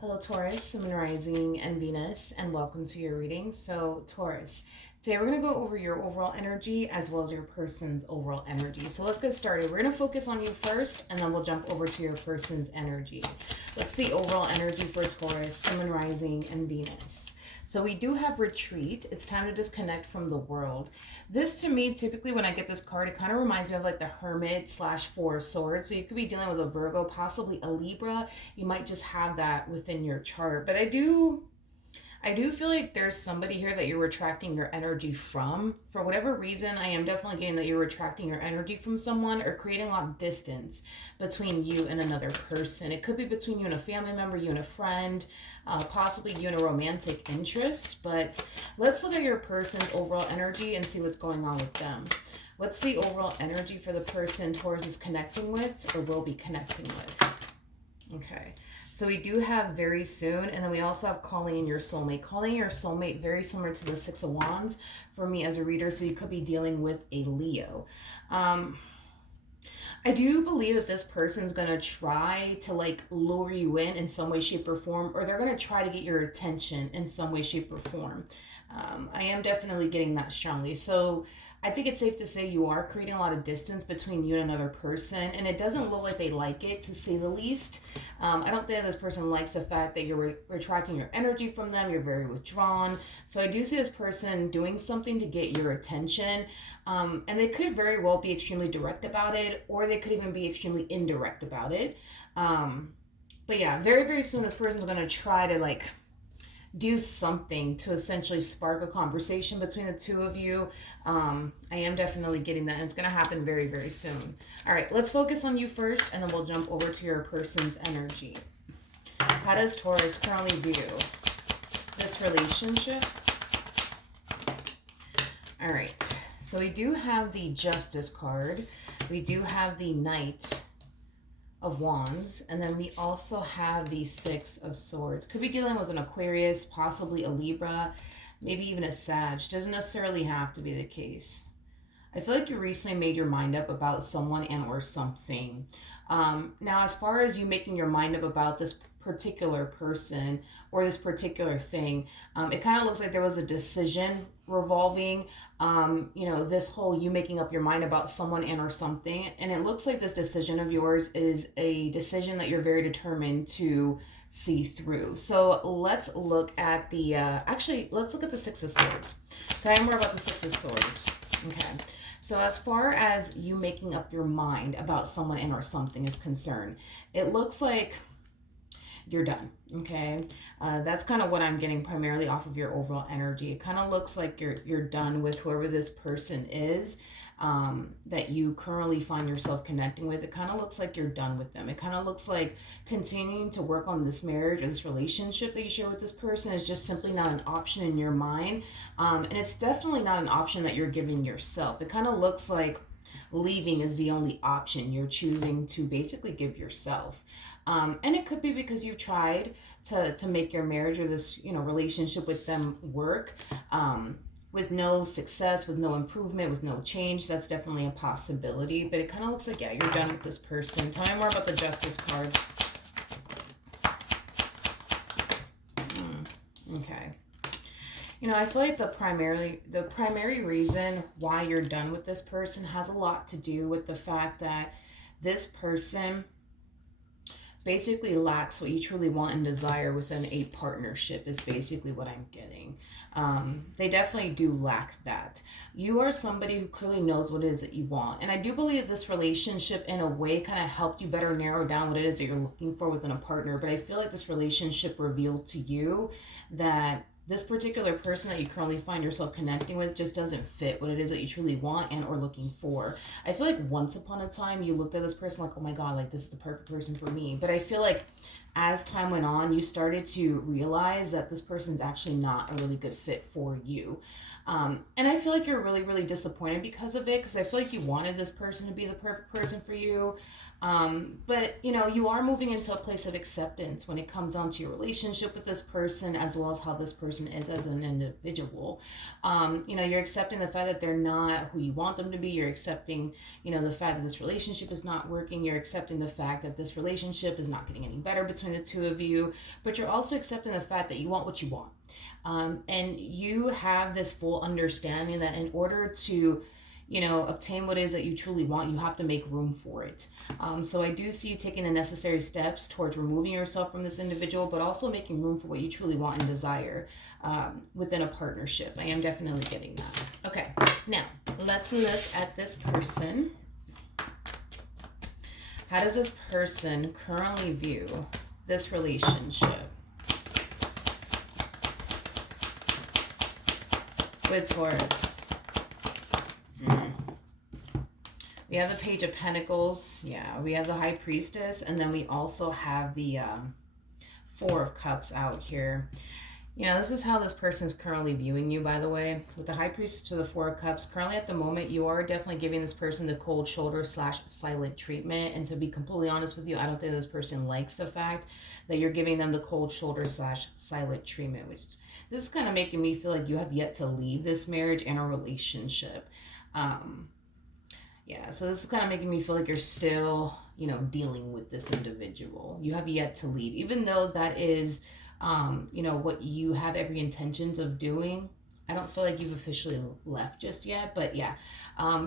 Hello, Taurus, Sun, Rising, and Venus, and welcome to your reading. So, Taurus, today we're going to go over your overall energy as well as your person's overall energy. So, let's get started. We're going to focus on you first, and then we'll jump over to your person's energy. What's the overall energy for Taurus, Sun, Rising, and Venus? So we do have retreat. It's time to disconnect from the world. This to me, typically when I get this card, it kind of reminds me of like the Hermit slash Four of Swords. So you could be dealing with a Virgo, possibly a Libra. You might just have that within your chart. But I do feel like there's somebody here that you're retracting your energy from. For whatever reason, I am definitely getting that you're retracting your energy from someone or creating a lot of distance between you and another person. It could be between you and a family member, you and a friend, possibly you and a romantic interest. But let's look at your person's overall energy and see what's going on with them. What's the overall energy for the person Taurus is connecting with or will be connecting with? Okay. So we do have very soon, and then we also have calling in your soulmate. Calling in your soulmate, very similar to the Six of Wands for me as a reader, so you could be dealing with a Leo. I do believe that this person's going to try to like lure you in some way, shape, or form, or they're going to try to get your attention in some way, shape, or form. I am definitely getting that strongly. So I think it's safe to say you are creating a lot of distance between you and another person, and it doesn't look like they like it, to say the least. I don't think this person likes the fact that you're retracting your energy from them. You're very withdrawn. So I do see this person doing something to get your attention, and they could very well be extremely direct about it, or they could even be extremely indirect about it. But yeah, very, very soon this person's going to try to like do something to essentially spark a conversation between the two of you. I am definitely getting that, and it's going to happen very, very soon. All right, let's focus on you first, and then we'll jump over to your person's energy. How does Taurus currently view this relationship? All right, so we do have the Justice card. We do have the Knight of Wands, and then we also have the Six of Swords. Could be dealing with an Aquarius, possibly a Libra, maybe even a Sag. Doesn't necessarily have to be the case. I feel like you recently made your mind up about someone and or something. Now, as far as you making your mind up about this particular person or this particular thing, it kind of looks like there was a decision revolving, this whole you making up your mind about someone and or something. And it looks like this decision of yours is a decision that you're very determined to see through. So let's look at let's look at the Six of Swords. Tell me more about the Six of Swords. Okay. So as far as you making up your mind about someone and or something is concerned, it looks like you're done. Okay. That's kind of what I'm getting primarily off of your overall energy. It kind of looks like you're done with whoever this person is, that you currently find yourself connecting with. It kind of looks like you're done with them. It kind of looks like continuing to work on this marriage or this relationship that you share with this person is just simply not an option in your mind. And it's definitely not an option that you're giving yourself. It kind of looks like leaving is the only option you're choosing to basically give yourself. And it could be because you tried to make your marriage or this relationship with them work, with no success, with no improvement, with no change. That's definitely a possibility. But it kind of looks like, yeah, you're done with this person. Tell me more about the Justice card. Okay. I feel like the primary reason why you're done with this person has a lot to do with the fact that this person basically lacks what you truly want and desire within a partnership, is basically what I'm getting. They definitely do lack that. You are somebody who clearly knows what it is that you want. And I do believe this relationship in a way kind of helped you better narrow down what it is that you're looking for within a partner. But I feel like this relationship revealed to you that this particular person that you currently find yourself connecting with just doesn't fit what it is that you truly want and or looking for. I feel like once upon a time you looked at this person like, oh my God, like this is the perfect person for me. But I feel like as time went on, you started to realize that this person's actually not a really good fit for you. And I feel like you're really, really disappointed because of it, because I feel like you wanted this person to be the perfect person for you. But, you know, you are moving into a place of acceptance when it comes down to your relationship with this person, as well as how this person is as an individual. You know, you're accepting the fact that they're not who you want them to be. You're accepting, you know, the fact that this relationship is not working. You're accepting the fact that this relationship is not getting any better between the two of you. But you're also accepting the fact that you want what you want. And you have this full understanding that in order to, you know, obtain what it is that you truly want, you have to make room for it. So I do see you taking the necessary steps towards removing yourself from this individual, but also making room for what you truly want and desire within a partnership. I am definitely getting that. Okay, now let's look at this person. How does this person currently view this relationship with Taurus? We have the Page of Pentacles. Yeah, we have the High Priestess. And then we also have the Four of Cups out here. You know, this is how this person is currently viewing you, by the way. With the High Priestess to the Four of Cups, currently at the moment, you are definitely giving this person the cold shoulder / silent treatment. And to be completely honest with you, I don't think this person likes the fact that you're giving them the cold shoulder / silent treatment. Which this is kind of making me feel like you have yet to leave this marriage and a relationship. Yeah, so this is kind of making me feel like you're still, you know, dealing with this individual. You have yet to leave, even though that is, you know, what you have every intentions of doing. I don't feel like you've officially left just yet, but yeah.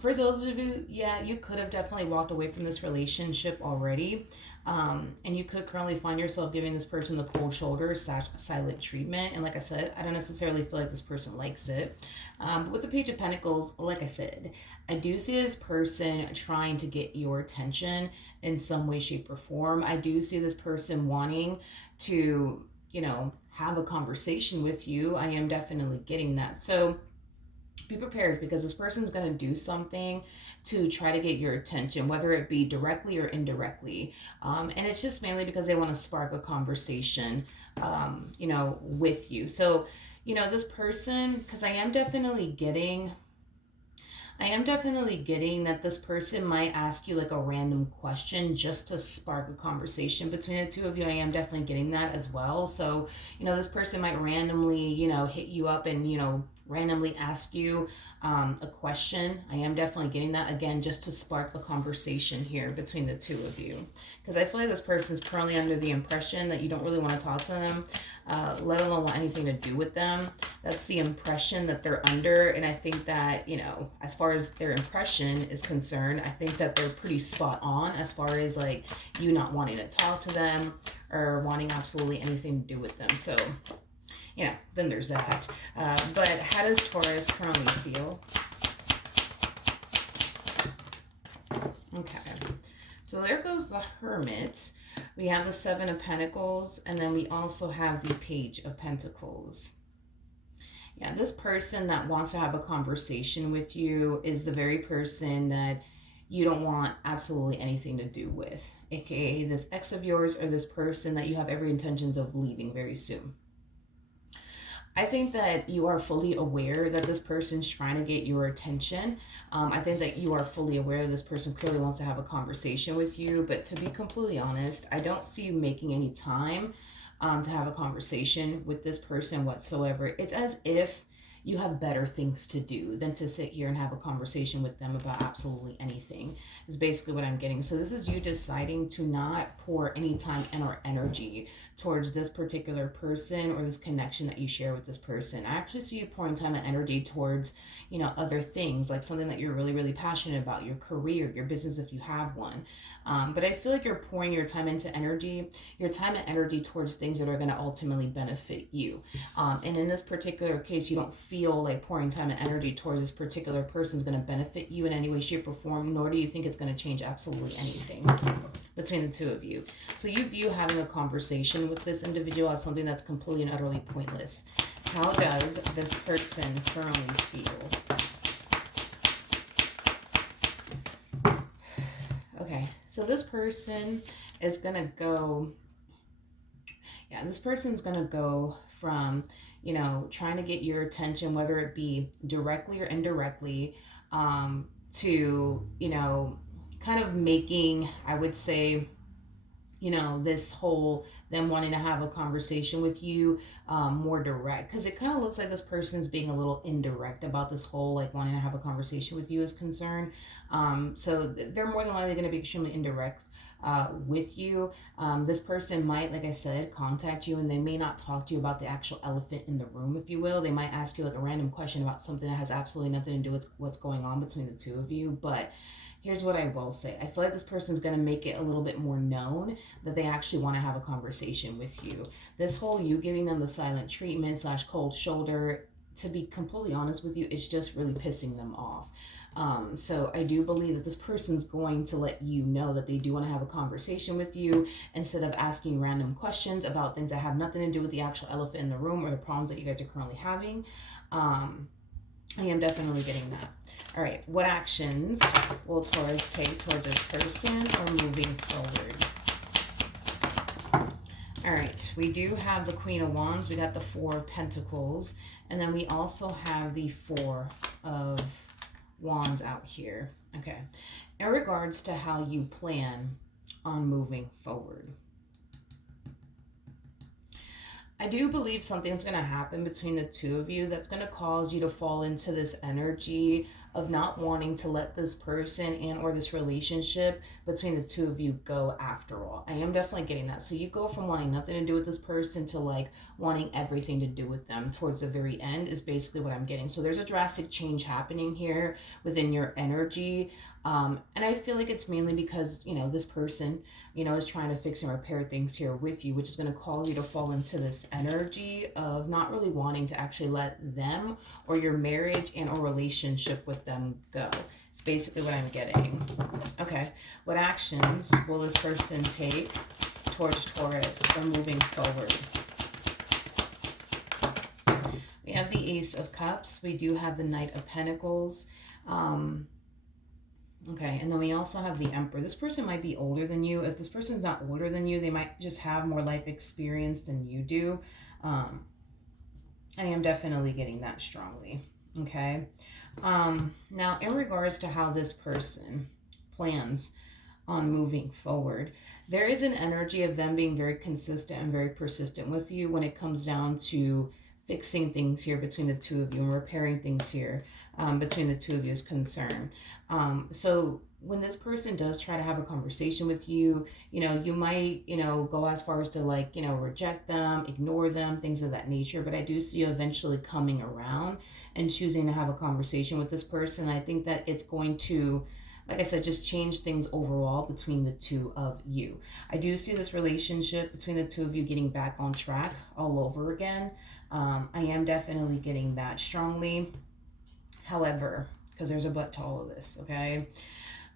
For those of you, yeah, you could have definitely walked away from this relationship already. And you could currently find yourself giving this person the cold shoulder / silent treatment. And like I said, I don't necessarily feel like this person likes it. But with the Page of Pentacles, like I said, I do see this person trying to get your attention in some way, shape, or form. I do see this person wanting to, you know, have a conversation with you. I am definitely getting that. So be prepared, because this person's going to do something to try to get your attention, whether it be directly or indirectly. And it's just mainly because they want to spark a conversation, you know, with you. So, you know, this person, because I am definitely getting that this person might ask you like a random question just to spark a conversation between the two of you. I am definitely getting that as well. So, you know, this person might randomly, you know, hit you up and, you know, randomly ask you a question. I am definitely getting that, again, just to spark a conversation here between the two of you. Because I feel like this person is currently under the impression that you don't really want to talk to them, let alone want anything to do with them. That's the impression that they're under. And I think that, you know, as far as their impression is concerned, I think that they're pretty spot on as far as like you not wanting to talk to them or wanting absolutely anything to do with them. So, you know, then there's that. But how does Taurus currently feel? Okay. So there goes the Hermit. We have the Seven of Pentacles, and then we also have the Page of Pentacles. Yeah, this person that wants to have a conversation with you is the very person that you don't want absolutely anything to do with, aka this ex of yours or this person that you have every intentions of leaving very soon. I think that you are fully aware that this person's trying to get your attention. I think that you are fully aware that this person clearly wants to have a conversation with you. But to be completely honest, I don't see you making any time to have a conversation with this person whatsoever. It's as if you have better things to do than to sit here and have a conversation with them about absolutely anything, is basically what I'm getting. So this is you deciding to not pour any time and or energy towards this particular person or this connection that you share with this person. I actually see you pouring time and energy towards, you know, other things, like something that you're really, really passionate about, your career, your business if you have one. But I feel like you're pouring your time and energy towards things that are going to ultimately benefit you. And in this particular case, you don't feel like pouring time and energy towards this particular person is going to benefit you in any way, shape, or form, nor do you think it's going to change absolutely anything between the two of you. So you view having a conversation with this individual as something that's completely and utterly pointless. How does this person currently feel? Okay, so this person is going to go, this person's going to go from, you know, trying to get your attention, whether it be directly or indirectly, to, you know, kind of making, I would say, this whole them wanting to have a conversation with you more direct, because it kind of looks like this person's being a little indirect about this whole like wanting to have a conversation with you is concerned. So they're more than likely going to be extremely indirect with you. This person might, like I said, contact you, and they may not talk to you about the actual elephant in the room, if you will. They might ask you like a random question about something that has absolutely nothing to do with what's going on between the two of you. But here's what I will say. I feel like this person's going to make it a little bit more known that they actually want to have a conversation with you. This whole you giving them the silent treatment / cold shoulder, to be completely honest with you, it's just really pissing them off. So I do believe that this person's going to let you know that they do want to have a conversation with you, instead of asking random questions about things that have nothing to do with the actual elephant in the room or the problems that you guys are currently having. I am definitely getting that. All right, what actions will Taurus take towards this person or moving forward? All right, we do have the Queen of Wands, we got the Four of Pentacles, and then we also have the Four of Wands out here. Okay, in regards to how you plan on moving forward, I do believe something's going to happen between the two of you that's going to cause you to fall into this energy of not wanting to let this person and or this relationship between the two of you go after all. I am definitely getting that. So you go from wanting nothing to do with this person to like wanting everything to do with them towards the very end is basically what I'm getting. So there's a drastic change happening here within your energy. And I feel like it's mainly because, this person, is trying to fix and repair things here with you, which is going to cause you to fall into this energy of not really wanting to actually let them or your marriage and or relationship with them go. It's basically what I'm getting. Okay, what actions will this person take towards Taurus for moving forward? We have the Ace of Cups. We do have the Knight of Pentacles. Okay, and then we also have the Emperor. This person might be older than you. If this person's not older than you, they might just have more life experience than you do. I am definitely getting that strongly. Okay. Now, in regards to how this person plans on moving forward, there is an energy of them being very consistent and very persistent with you when it comes down to fixing things here between the two of you and repairing things here between the two of you is concerned. So when this person does try to have a conversation with you, you might, go as far as to like, reject them, ignore them, things of that nature. But I do see you eventually coming around and choosing to have a conversation with this person. I think that it's going to, like I said, just change things overall between the two of you. I do see this relationship between the two of you getting back on track all over again. I am definitely getting that strongly. However, because there's a but to all of this, okay?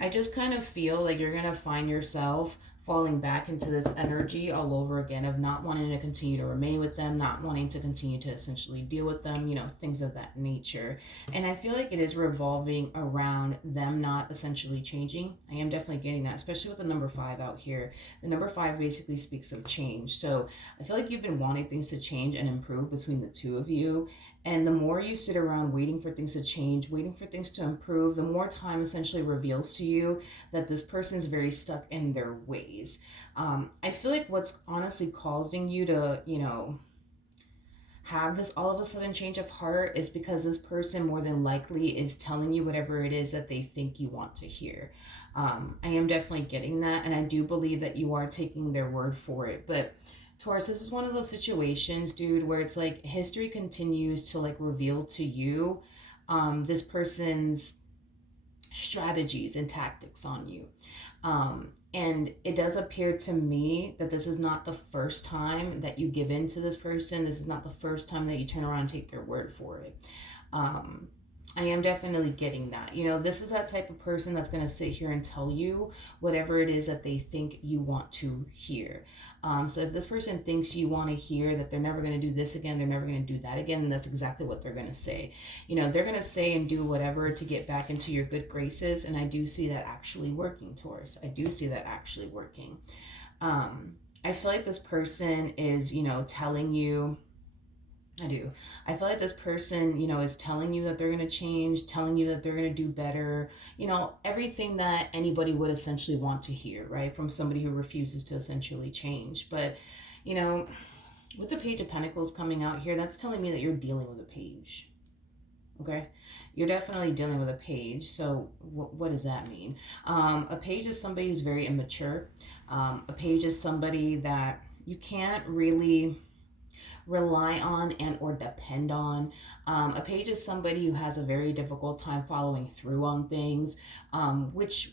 I just kind of feel like you're going to find yourself falling back into this energy all over again of not wanting to continue to remain with them, not wanting to continue to essentially deal with them, things of that nature. And I feel like it is revolving around them not essentially changing. I am definitely getting that, especially with the number 5 out here. The number 5 basically speaks of change. So I feel like you've been wanting things to change and improve between the two of you. And the more you sit around waiting for things to change, waiting for things to improve, the more time essentially reveals to you that this person is very stuck in their ways. I feel like what's honestly causing you to, have this all of a sudden change of heart is because this person more than likely is telling you whatever it is that they think you want to hear. I am definitely getting that, and I do believe that you are taking their word for it. But Taurus, this is one of those situations, dude, where it's like history continues to like reveal to you this person's strategies and tactics on you. And it does appear to me that this is not the first time that you give in to this person. This is not the first time that you turn around and take their word for it. I am definitely getting that. This is that type of person that's going to sit here and tell you whatever it is that they think you want to hear. So if this person thinks you want to hear that they're never going to do this again, they're never going to do that again, then that's exactly what they're going to say. They're going to say and do whatever to get back into your good graces. And I do see that actually working, Taurus. I do see that actually working. I feel like this person is, telling you I do. I feel like this person, is telling you that they're going to change, telling you that they're going to do better, everything that anybody would essentially want to hear, right? From somebody who refuses to essentially change. But, you know, with the Page of Pentacles coming out here, that's telling me that you're dealing with a page. Okay, you're definitely dealing with a page. So what does that mean? A page is somebody who's very immature. A page is somebody that you can't really rely on and or depend on. A page is somebody who has a very difficult time following through on things, which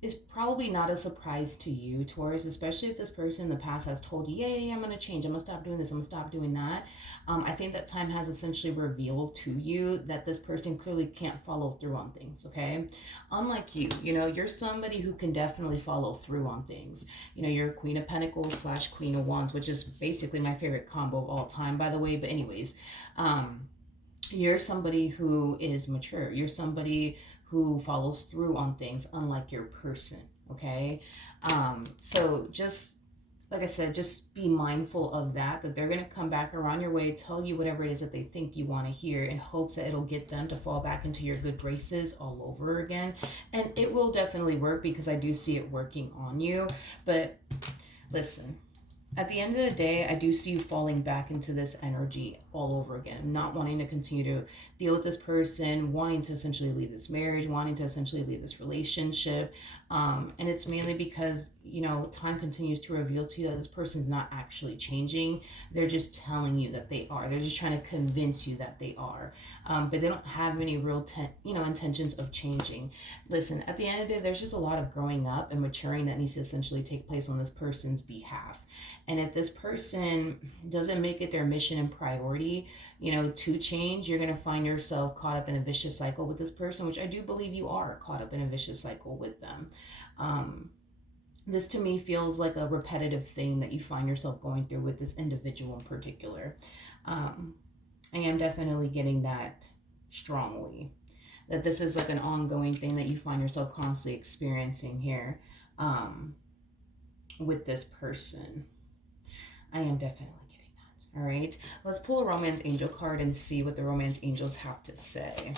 is probably not a surprise to you, Taurus, especially if this person in the past has told you, yeah, I'm going to change. I'm going to stop doing this. I'm going to stop doing that. I think that time has essentially revealed to you that this person clearly can't follow through on things, okay? Unlike you, you're somebody who can definitely follow through on things. You're a Queen of Pentacles / Queen of Wands, which is basically my favorite combo of all time, by the way. But anyways, you're somebody who is mature. You're somebody who follows through on things, unlike your person, okay? So just like I said, just be mindful of that they're going to come back around your way, tell you whatever it is that they think you want to hear, in hopes that it'll get them to fall back into your good graces all over again. And it will definitely work, because I do see it working on you. But listen, at the end of the day, I do see you falling back into this energy all over again, not wanting to continue to deal with this person, wanting to essentially leave this marriage, wanting to essentially leave this relationship. And it's mainly because, time continues to reveal to you that this person's not actually changing. They're just telling you that they are. They're just trying to convince you that they are. But they don't have any real, intentions of changing. Listen, at the end of the day, there's just a lot of growing up and maturing that needs to essentially take place on this person's behalf. And if this person doesn't make it their mission and priority, to change, you're going to find yourself caught up in a vicious cycle with this person, which I do believe you are caught up in a vicious cycle with them. This to me feels like a repetitive thing that you find yourself going through with this individual in particular. I am definitely getting that strongly, that this is like an ongoing thing that you find yourself constantly experiencing here with this person. I am definitely getting that. All right, let's pull a Romance Angel card and see what the Romance Angels have to say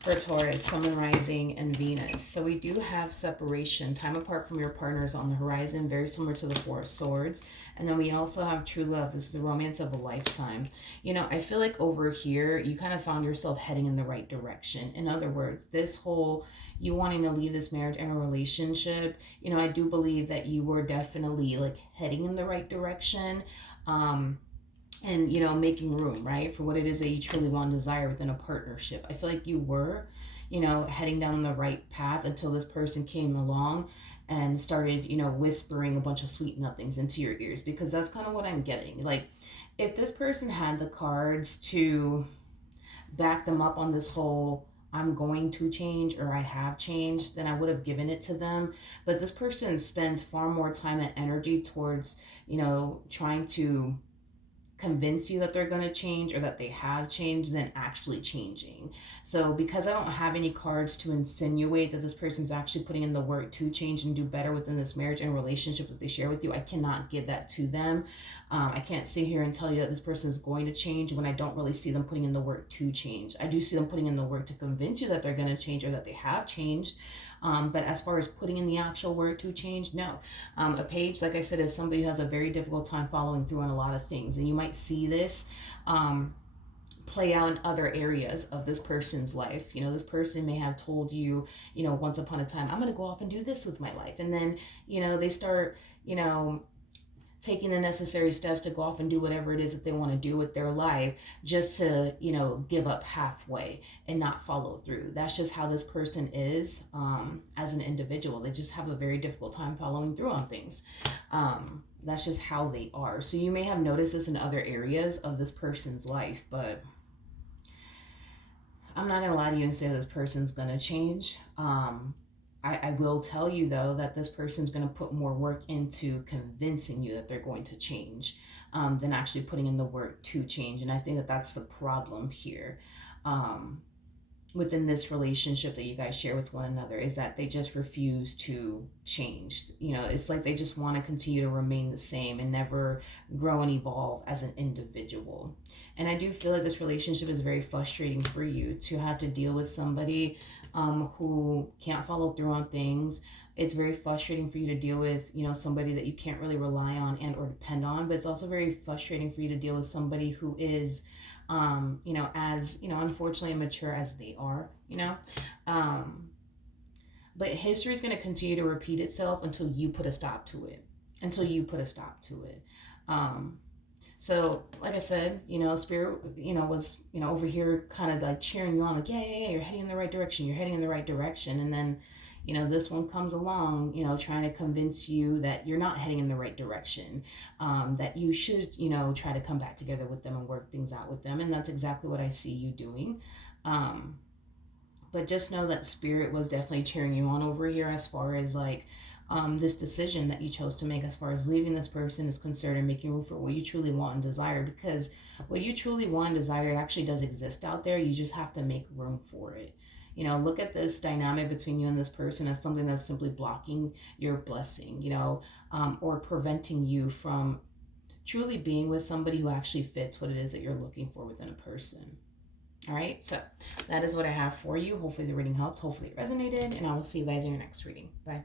for Taurus, Sun, Moon, Rising, and Venus. So we do have separation, time apart from your partners on the horizon, very similar to the Four of Swords. And then we also have true love. This is the romance of a lifetime. I feel like over here, you kind of found yourself heading in the right direction. In other words, this whole you wanting to leave this marriage and a relationship, I do believe that you were definitely like heading in the right direction. And making room, right, for what it is that you truly want and desire within a partnership. I feel like you were heading down the right path until this person came along and started whispering a bunch of sweet nothings into your ears, because that's kind of what I'm getting. Like, if this person had the cards to back them up on this whole I'm going to change or I have changed, then I would have given it to them. But this person spends far more time and energy towards trying to convince you that they're going to change or that they have changed than actually changing. So because I don't have any cards to insinuate that this person's actually putting in the work to change and do better within this marriage and relationship that they share with you, I cannot give that to them. I can't sit here and tell you that this person is going to change when I don't really see them putting in the work to change. I do see them putting in the work to convince you that they're going to change or that they have changed. But as far as putting in the actual work to change, no. A page, like I said, is somebody who has a very difficult time following through on a lot of things. And you might see this play out in other areas of this person's life. This person may have told you, once upon a time, I'm going to go off and do this with my life. And then, they start, taking the necessary steps to go off and do whatever it is that they want to do with their life, just to give up halfway and not follow through. That's just how this person is as an individual. They just have a very difficult time following through on things. That's just how they are. So you may have noticed this in other areas of this person's life, but I'm not gonna lie to you and say this person's gonna change. I will tell you, though, that this person's going to put more work into convincing you that they're going to change than actually putting in the work to change. And I think that that's the problem here. within this relationship that you guys share with one another is that they just refuse to change. You know, it's like they just want to continue to remain the same and never grow and evolve as an individual. And I do feel like this relationship is very frustrating for you to have to deal with somebody who can't follow through on things. It's very frustrating for you to deal with, you know, somebody that you can't really rely on and or depend on. But it's also very frustrating for you to deal with somebody who is you know, as, you know, unfortunately immature as they are, you know. But history is going to continue to repeat itself until you put a stop to it. Until you put a stop to it. So, like I said, you know, Spirit, you know, was, you know, over here kind of like cheering you on, like, yeah, yeah, yeah, you're heading in the right direction. You're heading in the right direction. And then, you know, this one comes along, you know, trying to convince you that you're not heading in the right direction, that you should, you know, try to come back together with them and work things out with them. And that's exactly what I see you doing. But just know that Spirit was definitely cheering you on over here as far as like, this decision that you chose to make as far as leaving this person is concerned and making room for what you truly want and desire, because what you truly want and desire, it actually does exist out there. You just have to make room for it. You know, look at this dynamic between you and this person as something that's simply blocking your blessing, you know, or preventing you from truly being with somebody who actually fits what it is that you're looking for within a person. All right, so that is what I have for you. Hopefully the reading helped. Hopefully it resonated, and I will see you guys in your next reading. Bye.